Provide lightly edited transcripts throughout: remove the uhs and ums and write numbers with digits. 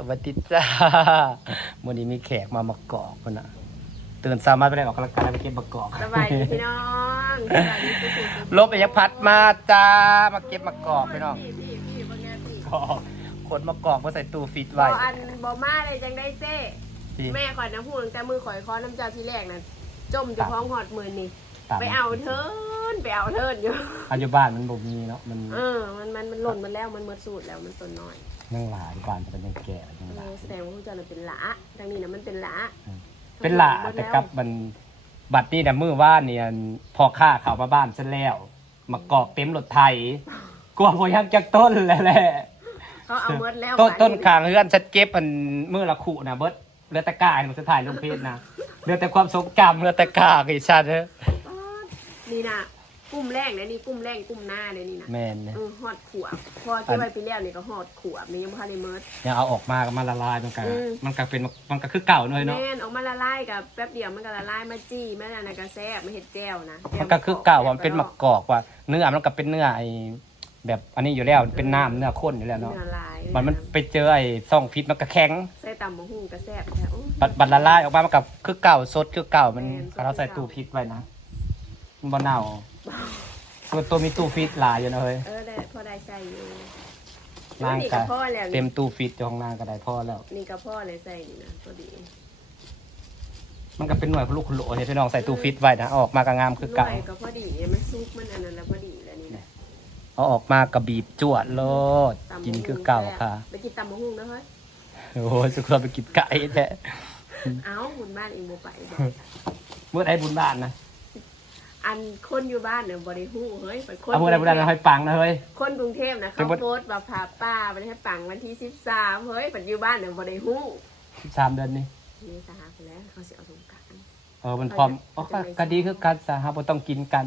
สวัสดีจ้าวันนี้มีแขกมากอกคนน่ะตื่นสามารถไปได้ออกกำลังกายไปเก็บมะกอกสบายดีพี่น้องสบายดีสุดลบไปยักพัดมาจ้ามาเก็บมะกอกพี่น้อง พี่บางงานพี่ กอกคนมะกอกมาใส่ตู้ฟีด บ ไว้ ออันบอมาเลยจังได้เจ้แม่ข่อยน้ำพูดแต่มือข่อยคอน้ำเจ้าที่แรกน่ะจมจะพ้องหอดมือนี่ไปเอาเทินอยู่อายุบ้านมันบ่มีเนาะมันมันหล่นมาแล้วมันหมดสูตรแล้วมันตัวน้อยยังหลายบ้านจะเป็นยังแก่ยังหลาย แสดงว่าผู้เจ้าน่ะเป็นหละทางนี้นะมันเป็นหละ เป็นหละแต่กับมันบัดนี้นะมือว่านเนี่ยพอค่าเขามาบ้านฉันแล้วมากอกเต็มรถไถกลัวพยังจากต้นแล้วแหละเขาเอาเมดแล้วต้นคางเฮือนฉันเก็บมันมือละขู่นะเบิดเรือตะกร้ามันจะถ่ายลงเพจนะเรือแต่ความทรงจำเรือตะกร้ากี่ชัดเถอะนี่นะกุ้มแรงเนี่ยนี่กุ้มแรงกุ้มหน้าเลยนี่นะแมนเนี่ยหอดขวบพอที่ไปปีแล้วนี่ก็หอดขวบนี่ยังไม่ทันได้เมิดยังเอาออกมาก็มาละลายมันก็เป็นมันก็คือเก่าหน่อยเนาะแม่นออกมาละลายกับแป๊บเดียวมันก็ละลายมาจี้แม่น่ะนะกระแซบไม่เห็ดแจ่วนะมันก็คือเก่ามันเป็นมะกอกว่าเนื้อมันก็เป็นเนื้อไอ้แบบอันนี้อยู่แล้วเป็นน้ำเนื้อข้นอยู่แล้วเนาะมันไปเจอไอ้ซ่องฟิตมันก็แข็งใส่ตำมะฮุ่งกระแซบบัดละลายออกมามันกับคือเก่าสดคือเก่ามันเราใส่ตู้ฟิตไว้นะมันบ่เน่าตัวมีตู้ฟิตหลายอยู่นะเฮ้ยได้พอได้ใส่อยู่นั่งกันเต็มตู้ฟิตอยู่ข้างหน้าก็ได้พอแล้วนี่ก็พ่อเลยใส่นี่นะพอดีมันก็เป็นหน่วยพลุคุณโหลเฮ้ยพี่น้องใส่ตู้ฟิตไว้นะออกมาก็งามคือเก่าหน่วยก็พอดีมันซุปมันอันนั้นแล้วพอดีแล้วนี่นะเอาออกมากระบีบจวดโลดกินคือเก่าค่ะไปกินตำมะฮุ่งนะเฮ้ยโอ้ยสุดยอดไปกินไก่แท้เอ้าบุญบ้านเองโมไปบอกเมื่อไอ้บุญบ้านนะอันคนอยู่บ้านเนี่ยบริหูเฮ้ยคนเอาเมื่อไอ้บุญบ้านให้ปังนะเฮ้ยคนกรุงเทพนะเขาโพสต์แบบพาป้าไปให้ปังวันที่13เฮ้ยปัจจุบันเนี่ยบริหู13เดือนนี่นี่สหไปแล้วเขาเสียเอาสงการมันพร้อมก็ดีคือกันสหบ่ต้องกินกัน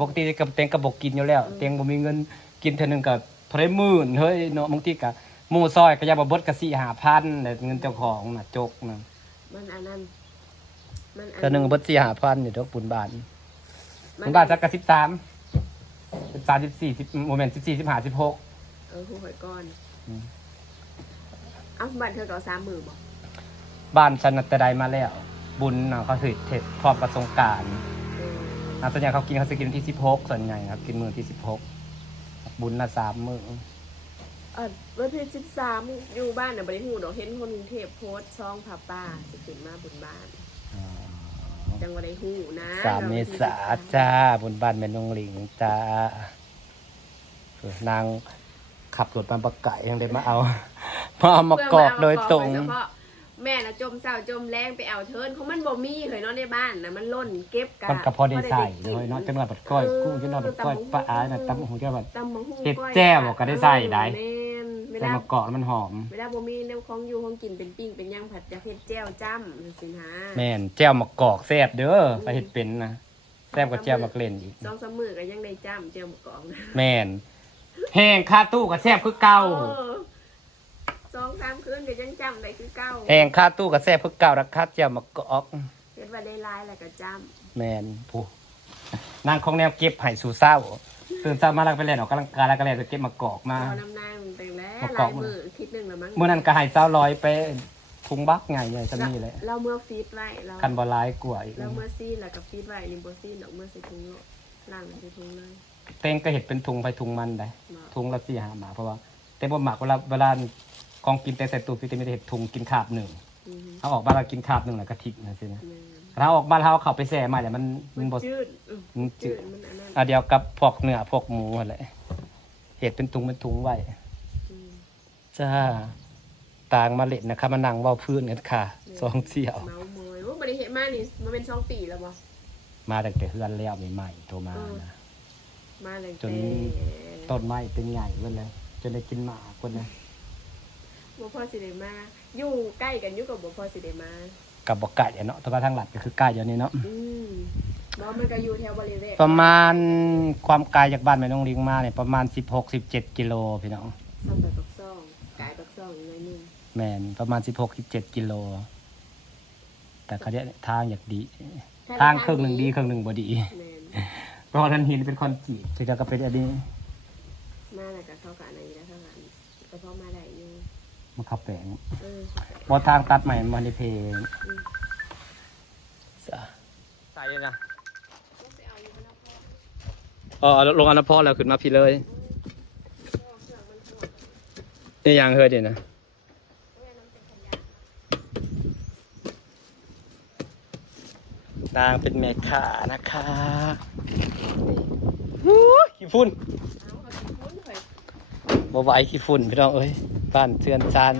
ปกติกับเต็งกับบกกินอยู่แล้วเต็งบ่มีเงินกินเท่านึงก็เท่าไรหมื่นเฮ้ยเนาะบางทีก็หมู่ซอยก็อย่าบ่เบิดก็4-5,000แต่เงินเจ้าของน่ะจกนะมันอันนั้นมันเท่านึงเบิด4-5,000อยู่ดอกบุญบ้านบุญบ้านสักก็13 14โมเมนต์14 15 16ผู้หอยก้อนเอ้าบ้านเธอก็30,000บ่บ้านฉันน่ะแต่ใดมาแล้วบุญน่ะเขาสิเฮ็ดพร้อมกับสงกรานต์ส่วนใหญ่เขากินเขาจะกินที่16ส่วนใหญ่ครับกินมื้อที่16บุญละ3มื้อวันที่13อยู่บ้านน่ะบ่ได้ฮู้ดอกเห็นคนกรุงเทพโพสต์ซองผ้าป่าสิขึ้นมาบุญบ้านจังบ่ได้ฮู้นะ3 เมษายนจ้าบุญบ้านแม่นงหลิงจ้านางขับรถมาบักไก่ยังได้มาเอามากอกโดยตรงแม่น่ะจมเศร้าจมแรงไปเอาเทินเขามันบ่มีเคยนอนในบ้านน่ะมันล่นเก็บกะมันก็พอได้ใส่เลยเนาะจังหวัดปัดก้อยกุ้งจังหวัดปัดก้อยปลาอ้ายน่ะตำหูจังหวัดเฮ็ดแจ่วก็ได้ใส่ได้แต่มะกอกมันหอมเวลาบ่มีแนวของอยู่ของกินเป็นปิ้งเป็นย่างผัดจะเฮ็ดแจ่วจ้ำจังซี่นะแม่นแจ่วมะกอกแซ่บเด้อไปเฮ็ดเป็นนะแซ่บกว่าแจ่วมะเล่นอีก2-3 มื้อก็ยังได้จ้ำแจ่วมะกอกนะแม่นแห้งคาตู้ก็แซ่บคือเก่า2-3 คืนก็ยังจำได้คือเก่าแหงค่าตู้กับแซ่บคือเก่าราคาเจียวมากอกเห็นว่าได้ลายแล้วก็จำแมนผู้นางของแนวเก็บไห่สู่เศร้าตื่นเช้ามาแล้วไปเล่นออกกำลังกายแล้วก็เลยไปเก็บมากอกมาน้ำนางเต็มแล้วลายมือคิดนึงแล้วมั้งเมื่อนั้นก็ไห่เศร้าลอยไปทุงบักไงไงจะมีเลยเราเมื่อฟีดไว้คันบอลไลกลัวอีกเราเมื่อซีแล้วก็ฟีดไว้ริมโบซีดอกเมื่อใส่ถุงล่างใส่ถุงเลยเต้งก็เห็ดเป็นทุงไปทุงมันได้ทุงละ4-5 บาทเพราะว่าเต้งบ่หมักเวลาของกินแต่ใส่ตู้ฟิตไม่ได้เห็ดทุงกินขาบ1เอาออกบ้านเรากินขาบ1แล้วก็ทิ้งนะสินะเราออกบ้านเราเข้าไปแช่มาเดี๋ยวมันบ่จืดเดียวกับพวกเนื้อพวกหมูอะไรเห็ดเป็นทุงไว้จ้าต่างมาเล่นนะครับมานั่งเว้าพื้นกันค่ะ2 เสี่ยวเมาโมยว่าบ่ได้เฮ็ดมานี่มันเป็น2 ปีแล้วบ่มาตั้งแต่เฮือนแล้วใหม่ๆโทรมานะมาเลยจนต้นไม้เป็นใหญ่เบิดแล้วจนได้กินหมากคนนะบ่พอสิได้มาอยู่ใกล้กันอยู่กับบ่พอสิได้มากับบ่ไกลเนาะแต่ว่าทางหลัดก็คือใกล้อยู่นี่เนาะบ่มันก็อยู่แถวบริเวณประมาณความไกลจากบ้านแม่น้องลิงมาเนี่ยประมาณ16-17 กิโลพี่น้องซ่องไปปักซ่องไกลปักซ่องหน่อยนึงแม่นประมาณ16-17 กิโลแต่เขาเนี่ยทางอยากดีทางครึ่งนึงดีครึ่งนึงบ่ดีเพราะท่านหินเป็นคอนกรีตที่จะก็เป็นอันนี้มาแล้วก็เข้ากันอันนี้แล้วเท่านั้นก็พอมาได้อยู่ มันขับแปลง เออ บอทางตัดใหม่มาในเพลงใส่เลยนะลงอันนพ่อแล้วขึ้นมาพี่เลยนี่ยังเฮ้ยเดี๋ยวนะนางเป็นเมฆานะคะขี้ฝุ่นบ่ไหวขี้ฝุ่นพี่น้องเอ้ยบ้านเทือนจาน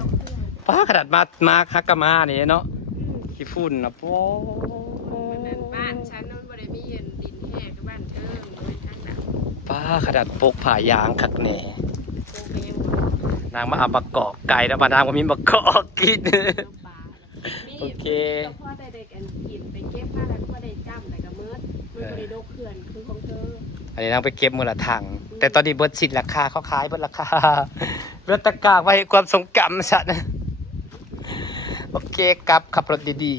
ป้าขนาดมาคักกะมาเนี่ยเนาะขี้ฝุ่นนะโป้บ้านฉันนั้นบริมีเย็นดินแห้งกับบ้านเชิงเลยทั้งนั้น ป้าขนาดปกผ่ายางคักแน่ โคเอง นางมาเอามากอกไก่แล้วมานางก็มีมากอกกิน ปลานี่ โอเค พ่อได้เด็กอันกินไปเก็บมาแล้วก็ได้จ้ำแต่ก็มืดมันก็ได้ดกเขื่อนคือของเธอ อันนี้นางไปเก็บมือละถังแต่ตอนนี้เบิดสิทธิ์ราคาเขาขายเบิดราคาเบิดตะกากไว้ให้ความทรงจำสัตว์โอเคครับขับรถดี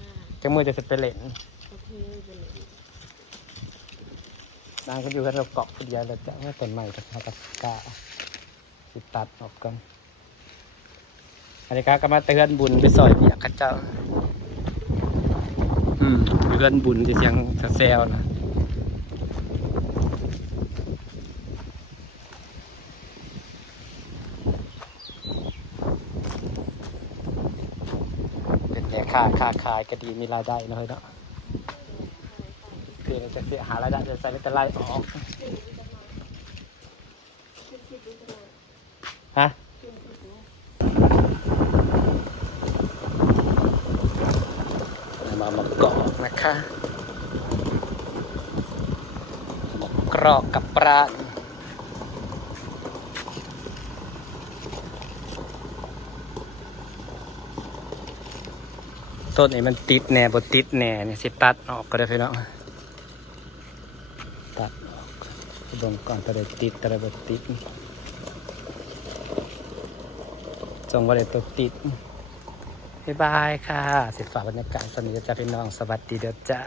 ๆจะมือจะไปเล่น โอเคไปเลย นางก็อยู่กันเราเกาะคนเดียวแล้วจะว่าต้นใหม่กับตะกาสิตัดออกก่อนอันนี้ก็มาเตือนบุญไปซอยเบียกข้าเจ้าเตือนบุญที่เสียงแซวๆนะเป็นแต่ค่าขายก็ดีมีรายได้น้อยเนาะคือจะเสียหารายได้จะใส่แต่ไล่ออกฮะมากรอกนะคะมากรอกกับปลาต้นนี้มันติดแหน่บติดแหน่เนี่ยสิตัดออกก็ได้พี่น้องตัดออกเบิ่งก่อนตัวใดติดตัวใดบ่ติดจงว่าได้ตัวติดบ๊ายบายค่ะสิฝากบรรยากาศสนิทจะพี่น้องสวัสดีเด้อจ้า